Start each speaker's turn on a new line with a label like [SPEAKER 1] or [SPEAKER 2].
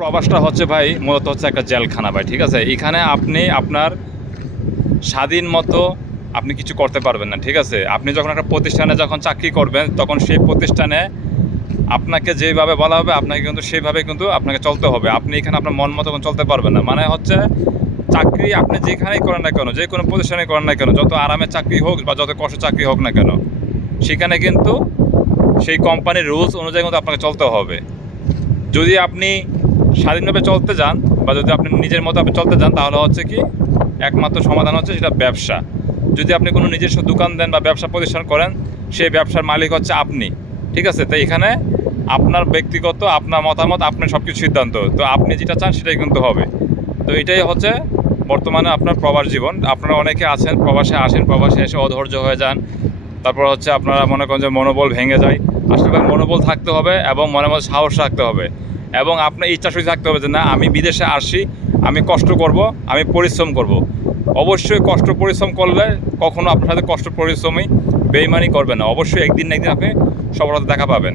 [SPEAKER 1] প্রবাসটা হচ্ছে ভাই, মূলত হচ্ছে একটা জেলখানা ভাই, ঠিক আছে? এখানে আপনি আপনার স্বাধীন মতো আপনি কিছু করতে পারবেন না, ঠিক আছে? আপনি যখন একটা প্রতিষ্ঠানে যখন চাকরি করবেন, তখন সেই প্রতিষ্ঠানে আপনাকে যেভাবে বলা হবে, আপনাকে কিন্তু সেইভাবে কিন্তু আপনাকে চলতে হবে। আপনি এখানে আপনার মন মতো চলতে পারবেন না। মানে হচ্ছে চাকরি আপনি যেখানেই করেন না কেন যে কোনো প্রতিষ্ঠানে করেন না কেন, যত আরামে চাকরি হোক বা যত কষ্ট চাকরি হোক না কেন, সেখানে কিন্তু সেই কোম্পানির রুলস অনুযায়ী কিন্তু আপনাকে চলতে হবে। যদি আপনি স্বাধীনভাবে চলতে যান বা যদি আপনি নিজের মতো আপনি চলতে যান, তাহলে হচ্ছে কি একমাত্র সমাধান হচ্ছে সেটা ব্যবসা। যদি আপনি কোনো নিজস্ব দোকান দেন বা ব্যবসা প্রতিষ্ঠান করেন, সেই ব্যবসার মালিক হচ্ছে আপনি। ঠিক আছে? তো এখানে আপনার ব্যক্তিগত, আপনার মতামত, আপনার সব কিছু সিদ্ধান্ত। তো আপনি যেটা চান সেটাই কিন্তু হবে। তো এটাই হচ্ছে বর্তমানে আপনার প্রবাস জীবন। আপনারা অনেকে আছেন, প্রবাসে আসেন, প্রবাসে এসে অধৈর্য হয়ে যান। তারপর হচ্ছে আপনারা মনে করেন যে মনোবল ভেঙে যায়। আসলে মনোবল থাকতে হবে এবং মনে মধ্যে সাহস রাখতে হবে। এবং আপনার ইচ্ছা শক্তি থাকতে হবে যে না, আমি বিদেশে আসি, আমি কষ্ট করব, আমি পরিশ্রম করব। অবশ্যই কষ্ট পরিশ্রম করলে কখনো আপনার সাথে কষ্ট পরিশ্রমই বেইমানি করবে না। অবশ্যই একদিন না একদিন আপনি সফলতা দেখা পাবেন।